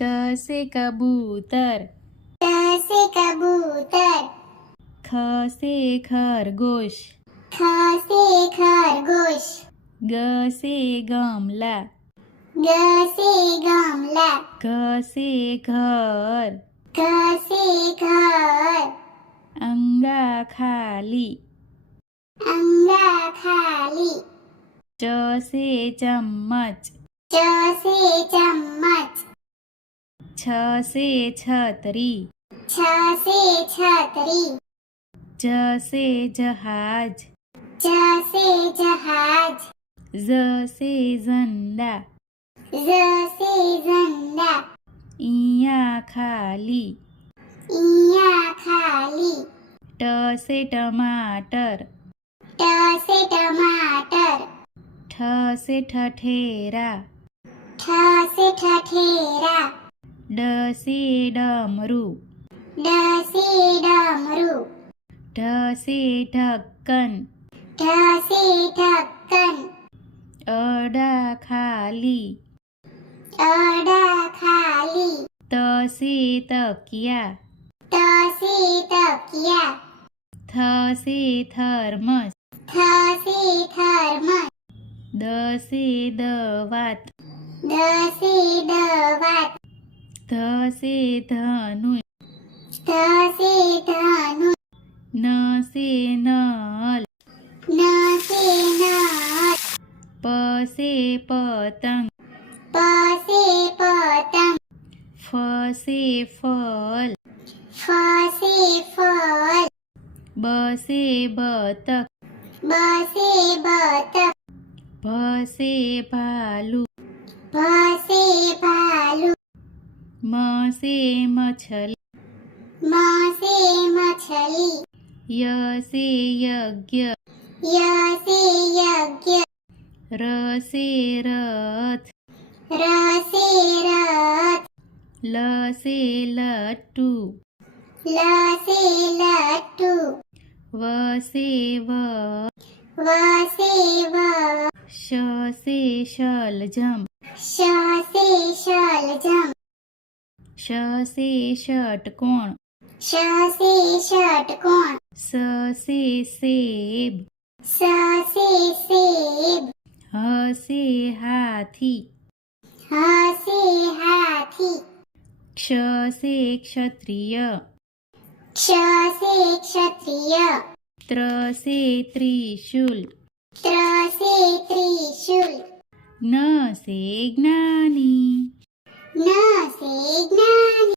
क से कबूतर, क से कबूतर, ख से खरगोश, ख से खरगोश, ग से गमला, ग से गमला, घ से घर, घ से घर, अंगा खाली, अंगा खाली, च से चम्मच, च से चम्मच, छ से छतरी, छ से छतरी, ज से जहाज, ज से जहाज, ज से झंडा, ज से झंडा, इया खाली, इया खाली, ट से टमाटर, ट से टमाटर, ठ से ठठेरा, ठ से ठठेरा, ड से डमरू, ड से डमरू, ढ से ढक्कन, ढ से ढक्कन, अडा खाली, अडा खाली, त से तकिया, त से तकिया, थ से थर्मस, थ से थर्मस, द से दवात, ध से दवात, ध से धनुष, ध से धनुष, न से नल, न से नल, प से पतंग, प से पतंग, फ से फल, फ से फल, ब से बतख, ब से बतख, भ से भालू, भ से भालू, म से मछली, म से मछली, य से यज्ञ, य से यज्ञ, र से रथ, र से रथ, ल से लट्टू, ल से लट्टू, व से व, व से व, श से शलजम, श से शलजम, श से षटकोण, श से षटकोण, स से सेब, स से सेब, ह से हाथी, ह से हाथी, क्ष से क्षत्रिय, क्ष से क्षत्रिय, त्र से त्रिशूल, त्र से त्रिशूल, न से ज्ञानी, न